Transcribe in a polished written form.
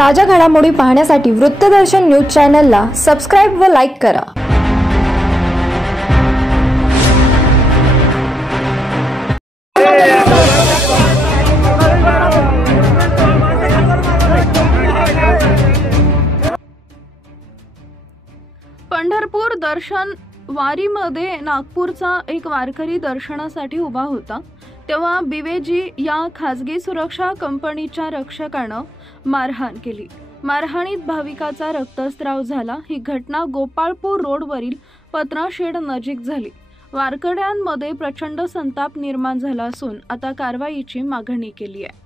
ताज्या घडामोडी पाहण्यासाठी वृत्तदर्शन न्यूज चॅनलला सबस्क्राइब व लाईक करा। पंढरपूर दर्शन वारीमध्ये नागपूरचा एक वारकरी दर्शनासाठी उभा होता तेव्हा बिवेजी या खासगी सुरक्षा कंपनीच्या रक्षकानं मारहाण केली। मारहाणीत भाविकाचा रक्तस्राव झाला। ही घटना गोपाळपूर रोडवरील पत्रा शेड नजीक झाली। वारकऱ्यांमध्ये प्रचंड संताप निर्माण झाला असून आता कारवाईची मागणी केली आहे।